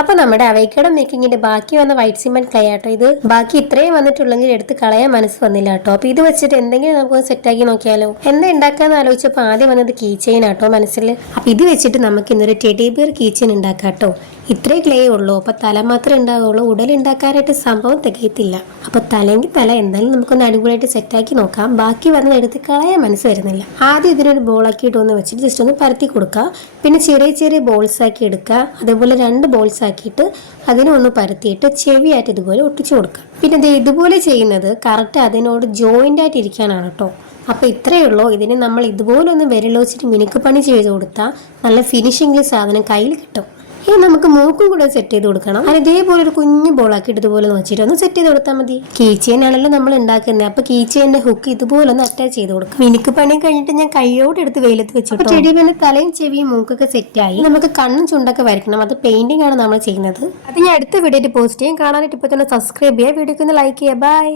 അപ്പോൾ നമ്മുടെ അവൈക്കഡോ മേക്കിങ്ങിന്റെ ബാക്കി വന്ന വൈറ്റ് സിമെന്റ് ക്ലേ ആട്ടോ ഇത്. ബാക്കി ഇത്രയും വന്നിട്ടുള്ളെങ്കിൽ എടുത്ത് കളയാൻ മനസ്സ് വന്നില്ല കേട്ടോ. അപ്പോൾ ഇത് വെച്ചിട്ട് എന്തെങ്കിലും നമുക്ക് സെറ്റാക്കി നോക്കിയാലോ. എന്താ ഉണ്ടാക്കാന്ന് ആലോചിച്ചപ്പോൾ ആദ്യം വന്നത് കീ ചെയിൻ ആട്ടോ മനസ്സിൽ. അപ്പോൾ ഇത് വെച്ചിട്ട് നമുക്ക് ഇന്നൊരു ടെഡി ബിയർ കീ ചെയിൻ ഉണ്ടാക്കാം കേട്ടോ. ഇത്രേ ക്ലേ ഉള്ളൂ, അപ്പോൾ തല മാത്രമേ ഉണ്ടാവുള്ളൂ. ഉടൽ ഉണ്ടാക്കാനായിട്ട് സംഭവം തികയത്തില്ല. അപ്പോൾ തലെങ്കിൽ തല എന്തായാലും നമുക്കൊന്ന് അടിപൊളിയായിട്ട് സെറ്റാക്കി നോക്കാം. ബാക്കി വന്നത് എടുത്ത് കളയാൻ മനസ്സ് വരുന്നില്ല. ആദ്യം ഇതിനൊരു ബോളാക്കിയിട്ട് ഒന്ന് വെച്ചിട്ട് ജസ്റ്റ് ഒന്ന് പരത്തി കൊടുക്കുക. പിന്നെ ചെറിയ ചെറിയ ബോൾസ് ആക്കി എടുക്കുക. അതേപോലെ 2 ബോൾസ് ആക്കിയിട്ട് അതിനെ ഒന്ന് പരത്തിയിട്ട് ചെവിയായിട്ട് ഇതുപോലെ ഒട്ടിച്ചു കൊടുക്കുക. പിന്നെ ഇതുപോലെ ചെയ്യുന്നത് കറക്റ്റ് അതിനോട് ജോയിൻ്റ് ആയിട്ട് ഇരിക്കാനാണ് കേട്ടോ. അപ്പോൾ ഇത്രയേ ഉള്ളൂ. ഇതിന് നമ്മൾ ഇതുപോലെ ഒന്ന് വിരൽ വെച്ചിട്ട് മിനുക്ക് പണി ചെയ്ത് കൊടുത്താൽ നല്ല ഫിനിഷിംഗിൽ സാധനം കയ്യിൽ കിട്ടും. ഇനി നമുക്ക് മൂക്കും കൂടെ സെറ്റ് ചെയ്ത് കൊടുക്കണം. അത് ഇതേപോലെ ഒരു കുഞ്ഞു ബോളാക്കിയിട്ട് ഇതുപോലെ വെച്ചിട്ട് ഒന്ന് സെറ്റ് ചെയ്ത് കൊടുത്താൽ മതി. കീ ചെയിൻ ആണല്ലോ നമ്മൾ ഉണ്ടാക്കുന്നത്. അപ്പോൾ കീ ചെയിൻ്റെ ഹുക്ക് ഇതുപോലെ ഒന്ന് അറ്റാച്ച് ചെയ്ത് കൊടുക്കാം. മിനുക്ക് പണി കഴിഞ്ഞിട്ട് ഞാൻ കൈയോടെ എടുത്ത് വെയിലത്ത് വെച്ചിട്ട് ചെടി പിന്നെ തലയും ചെവിയും മൂക്കൊക്കെ സെറ്റായി. നമുക്ക് കണ്ണും ചുണ്ടൊക്കെ വരയ്ക്കണം. അത് പെയിന്റിംഗ് ആണ് നമ്മൾ ചെയ്യുന്നത്. അത് ഞാൻ അടുത്ത വീഡിയോയിൽ പോസ്റ്റ് ചെയ്യും. കാണാനായിട്ട് ഇപ്പോൾ തന്നെ സബ്സ്ക്രൈബ് ചെയ്യുക, വീഡിയോക്ക് ഒന്ന് ലൈക്ക് ചെയ്യുക. ബൈ.